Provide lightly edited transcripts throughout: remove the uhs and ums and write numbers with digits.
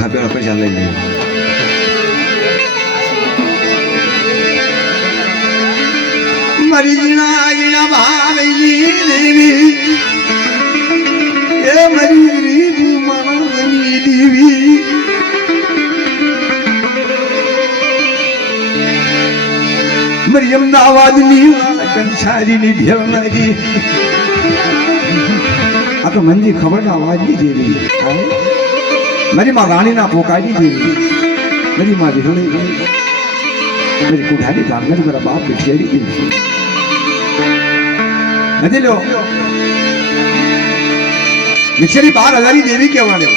હા પેલા પૈસા લઈ લઈએ મારી જીણા ભાવજી દેવી એ મારી ગરીબ માનવની દેવી મારી અમદાવાદની કંસારીની ભેળનારી આ તો મંજી ખબર ના અવાજની દેવી मेरी माँ रानी ना पोकारी देवी मेरी माँ विहड़ी मेरी कुठारी जांगर मेरा बाप बिछेरी देवी नहीं लो बिछेरी 12,000 देवी के वाले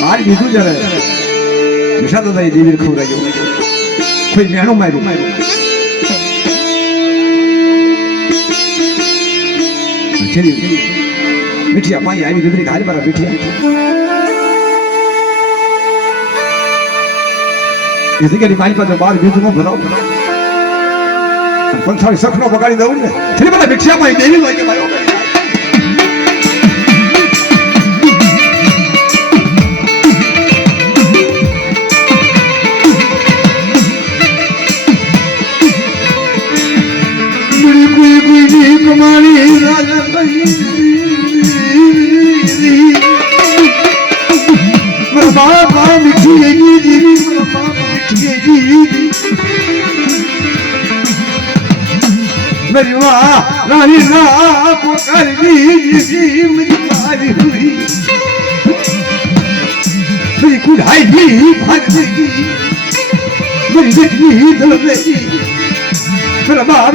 बाहर बीतू जा रहा है निशा तो दाई देवी खबर आई कोई मेहनो मारू बिछेरी बिठिया माई आई दूसरी खाली पर बिठिया इसी के माई पर बाहर बीच में भराओ पण थारी सखनो बगाड़ी दઉં ને થરી મને ભિક્ષા માં દેવી હોય કે ભાઈઓ કોઈ કોઈ ની કમાણી રાજા ભાઈ મારા બાપા મીઠી એની દેવી મારા બાપા मेरी माँ रानी ना पुकार मेरी मारी हुई मेरी कुढ़ाई भी भाग देगी मेरी बेटी दल देगी मेरा बाप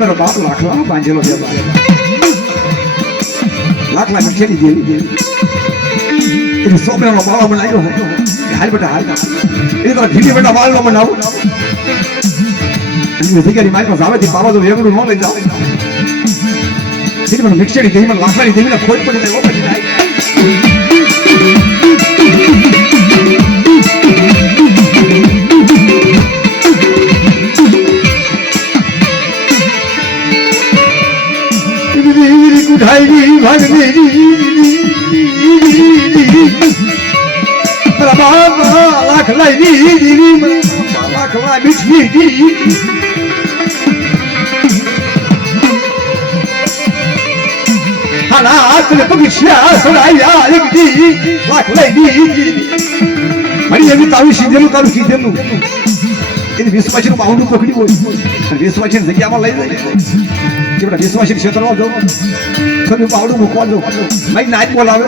मेरा बाप लाखला बांझेलो लाखला बिछेरी देवी ये सोपे वाला बाल बनायो है हाल बेटा हाल ये तो ढीली बेटा बाल नो बनाओ ये सिकारी माई पास आवे थी बाबा तो वेगड़ू नो ले जाओ ये मैंने बिछेरी देवी में लाखला देवी ने खोज पड़ी वो पड़ी जाए कुठाई भाग मेरी मेरा बाबा लाखला देवी लाखला बिछी हाना आखिर पक्षिया सुनाया एक दी लाखला देवी मरी अभी तारू सीधेनु इन विश्वाची बाउंड पकड़ी बोली विश्वाची जगह में लई जाए कि बेटा विश्वासी क्षेत्र में जाओ सब बावड़ू मुकवा दो मैं नाच बोलावे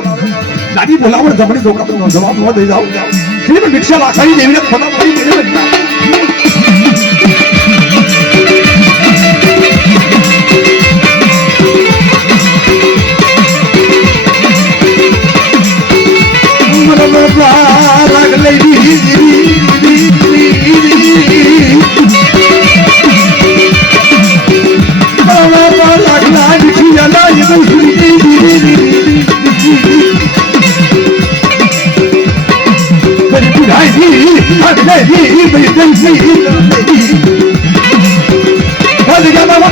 दादी बोलावे जबड़ी दो का जवाब न दे जाओ फिर मैं भिक्षा लाखाई देवी ने खोला भाई मेरे लगता मेरा लाग ले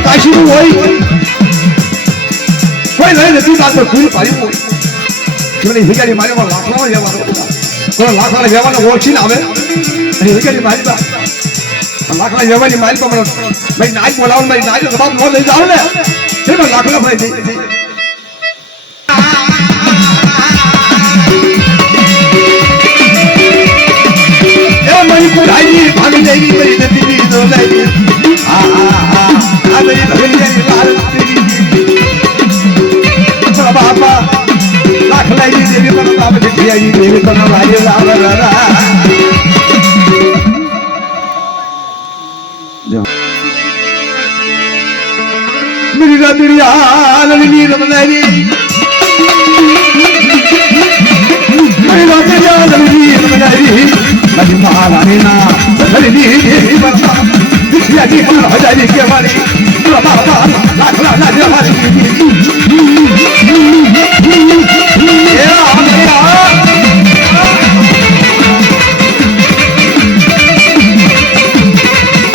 काशी कोई नहीं बात फूल पारी हिगारी मारे लाखों व्यवहार लाखों व्यवहार ओछी ना हिगारी मारी लाखों व्यवहार मारी भाई नाच बोलाव मारी नाच जवाब न ले जाओ ने એમાં લાકડા ભાઈ દે એ મઈ કુડાઈ ભાગી જઈ મરી નદી નો લઈ આ મેરી ભગલી લાલ તેરી બાપા લાખલાઈ દેવી પણ બાપ દેવી દેવી પણ મારી લાવરા मेरी रात्रिया लड़नी रमनारी मेरी रात्रिया लड़नी रमनारी मेरी महारानी ना लड़नी देवी बरसा दिखिया की हम हजारी के हमारी बाबा लाख लाख लाख हमारी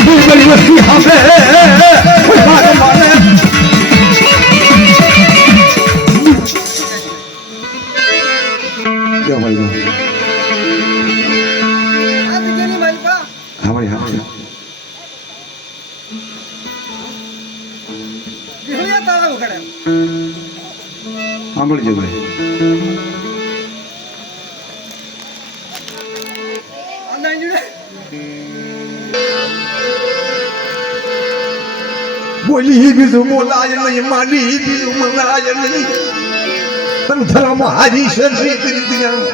ये बड़ी वस्ती हमें माने क्या भाई हमारी हमारी સાંભળી જો ભાઈ બોલી બીજું બોલાય નહીં માની બીજું મનાય નહીં તન ધર્મ હારી શરી કરી દિયા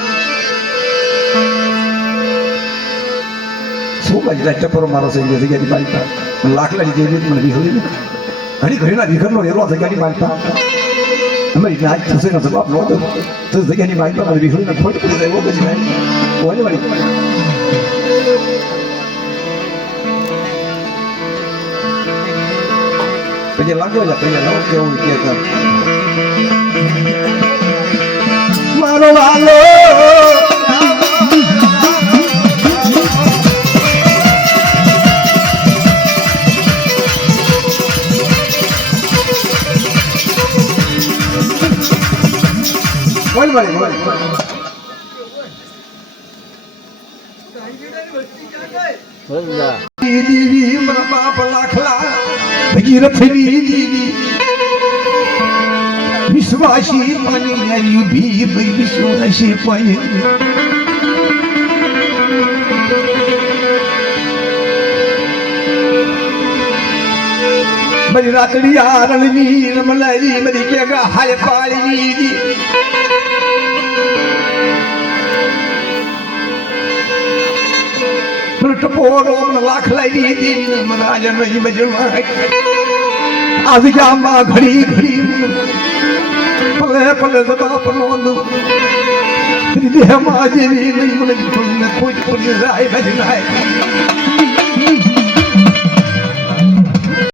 શું કાજલા ટપરો મારો થઈ ગયો જગ્યાની બાઈતા લાખલાની જેવી મને વિહોળી ઘણી ઘણીના વિઘરનો એરો જગ્યાની બાઈતા અમારી આજ થશે ને જવાબ ન દો તો જગ્યાની બાઈતા મને વિહોળીને ખોટ પડી જાય એવો પછી નહીં ઓને વાળી પછી લાગો જા પછી લાવો કેવું કે મારો વાલો બોલ બોલ બોલ દીદી મારા બાપ લાખલા ભગીરથની દીદી વિશ્વાસી માની ભી વિશ્વાસી પાય બરી રાતડી આરણની રમલાઈ બરી કે ગા હાય પાળી ટપોરો લાખ લઈ દીધી મહારાજ નહીં બજવા આજ ગામમાં ઘડી ઘડી પલે પલે બાપ નો દેહમાં જેવી નહીં મને કોઈ કોઈ જાય ભજનાય